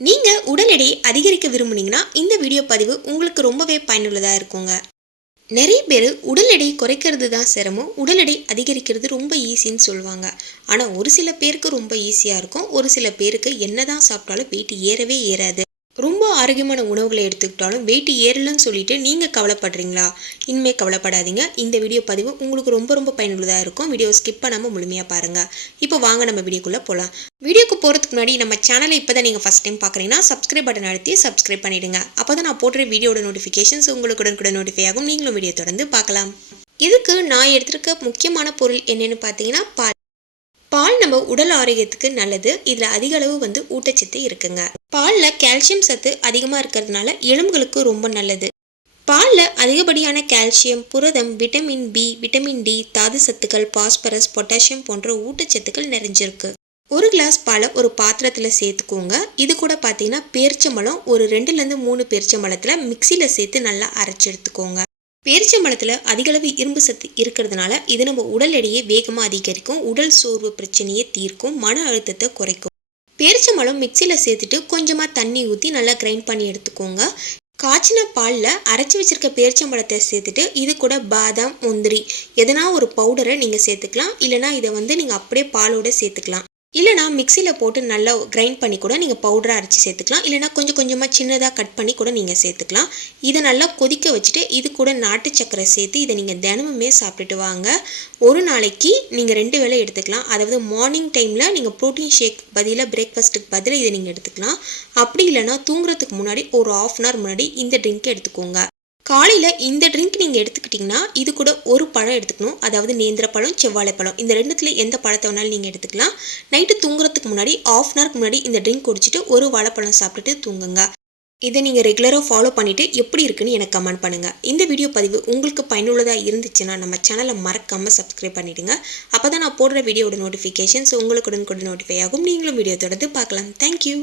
நீங்க உடல் எடையை அதிகரிக்க விரும்புனீங்கன்னா இந்த வீடியோ பதிவு உங்களுக்கு ரொம்பவே பயனுள்ளதா இருக்குங்க. நிறைய பேர் உடல் எடை குறைக்கிறது தான் சிரமம், உடல் எடை அதிகரிக்கிறது ரொம்ப ஈஸின்னு சொல்லுவாங்க. ஆனா ஒரு சில பேருக்கு ரொம்ப ஈஸியா இருக்கும், ஒரு சில பேருக்கு என்னதான் சாப்பிட்டாலும் வெயிட் ஏறவே ஏறாது. ரொம்ப ஆரோக்கியமான உணவுகளை எடுத்துக்கிட்டாலும் வெயிட் ஏறலன்னு சொல்லிட்டு நீங்க கவலைப்படுறீங்களா? இனிமே கவலைப்படாதீங்க. இந்த வீடியோ பதிவு உங்களுக்கு ரொம்ப ரொம்ப பயனுள்ளதா இருக்கும். வீடியோ ஸ்கிப் பண்ணாம முழுமையா பாருங்க. இப்போ வாங்க நம்ம வீடியோக்குள்ள போலாம். வீடியோக்கு போறதுக்கு முன்னாடி நம்ம சேனலை இப்பதான் நீங்க ஃபர்ஸ்ட் டைம் பாக்குறீங்கன்னா சப்ஸ்கிரைப் பட்டன் அழுத்தி சப்ஸ்கிரைப் பண்ணிடுங்க. அப்பதான் நான் போடுற வீடியோட நோட்டிபிகேஷன்ஸ் உங்களுக்கு உடனுக்குடன் நோட்டிஃபை ஆகும். நீங்களும் வீடியோ தொடர்ந்து பார்க்கலாம். இதுக்கு நான் எடுத்திருக்க முக்கியமான பொருள் என்னன்னு பார்த்தீங்கன்னா பால். பால் நம்ம உடல் ஆரோக்கியத்துக்கு நல்லது. இதுல அதிக அளவு ஊட்டச்சத்து இருக்குங்க. பால்ல கால்சியம் சத்து அதிகமா இருக்கிறதுனால எலும்புகளுக்கு ரொம்ப நல்லது. பால்ல அதிகப்படியான கால்சியம், புரதம், விட்டமின் பி, விட்டமின் டி, தாது சத்துக்கள், பாஸ்பரஸ், பொட்டாசியம் போன்ற ஊட்டச்சத்துக்கள் நிறைஞ்சிருக்கு. ஒரு கிளாஸ் பாலை ஒரு பாத்திரத்துல சேர்த்துக்கோங்க. இது கூட பார்த்தீங்கன்னா பேரிச்சம்பழம் ஒரு 2-3 பேரிச்சம்பழத்துல மிக்சியில சேர்த்து நல்லா அரைச்சி எடுத்துக்கோங்க. பேரிச்சம்பழத்தில் அதிகளவு இரும்பு சத்து இருக்கிறதுனால இது நம்ம உடல் எடையை வேகமாக அதிகரிக்கும், உடல் சோர்வு பிரச்சனையை தீர்க்கும், மன அழுத்தத்தை குறைக்கும். பேரிச்சம்பழம் மிக்சியில் சேர்த்துட்டு கொஞ்சமாக தண்ணி ஊற்றி நல்லா கிரைண்ட் பண்ணி எடுத்துக்கோங்க. காய்ச்சின பாலில் அரைச்சி வச்சிருக்க பேரிச்சம்பழத்தை சேர்த்துட்டு இது கூட பாதாம், முந்திரி எதனா ஒரு பவுடரை நீங்கள் சேர்த்துக்கலாம். இல்லைனா இதை நீங்கள் அப்படியே பாலோடு சேர்த்துக்கலாம். இல்லைனா மிக்சியில் போட்டு நல்லா கிரைண்ட் பண்ணி கூட நீங்கள் பவுடரை அரைச்சி சேர்த்துக்கலாம். இல்லைனா கொஞ்சம் கொஞ்சமாக சின்னதாக கட் பண்ணி கூட நீங்கள் சேர்த்துக்கலாம். இதை நல்லா கொதிக்க வச்சுட்டு இது கூட நாட்டு சர்க்கரை சேர்த்து இதை நீங்கள் தினமுமே சாப்பிட்டுட்டு வாங்க. ஒரு நாளைக்கு நீங்கள் 2 வேளை எடுத்துக்கலாம். அதாவது மார்னிங் டைமில் நீங்கள் ப்ரோட்டீன் ஷேக் பதிலாக பிரேக்ஃபாஸ்ட்டுக்கு பதிலாக இதை நீங்கள் எடுத்துக்கலாம். அப்படி இல்லைனா தூங்குறதுக்கு முன்னாடி ஒரு 1/2 hour முன்னாடி இந்த ட்ரிங்க் எடுத்துக்கோங்க. காலையில் இந்த ட்ரிங்க் நீங்கள் எடுத்துக்கிட்டிங்கன்னா இது கூட ஒரு பழம் எடுத்துக்கணும். அதாவது நேந்திர பழம், செவ்வாழை பழம், இந்த ரெண்டுத்தில் எந்த பழத்தை வேணாலும் நீங்கள் எடுத்துக்கலாம். நைட்டு தூங்குறதுக்கு முன்னாடி 1/2 hour முன்னாடி இந்த ட்ரிங்க் குடிச்சிட்டு ஒரு வாழைப்பழம் சாப்பிட்டுட்டு தூங்குங்க. இதை நீங்கள் ரெகுலராக ஃபாலோ பண்ணிவிட்டு எப்படி இருக்குன்னு எனக்கு கமெண்ட் பண்ணுங்கள். இந்த வீடியோ பதிவு உங்களுக்கு பயனுள்ளதாக இருந்துச்சுன்னா நம்ம சேனலை மறக்காமல் சப்ஸ்கிரைப் பண்ணிவிடுங்க. அப்போ தான் நான் போடுற வீடியோட நோட்டிஃபிகேஷன்ஸ் உங்களுக்கு உடனுக்குடன் நோட்டிஃபை ஆகும். நீங்களும் வீடியோ தொடர்ந்து பார்க்கலாம். தேங்க்யூ.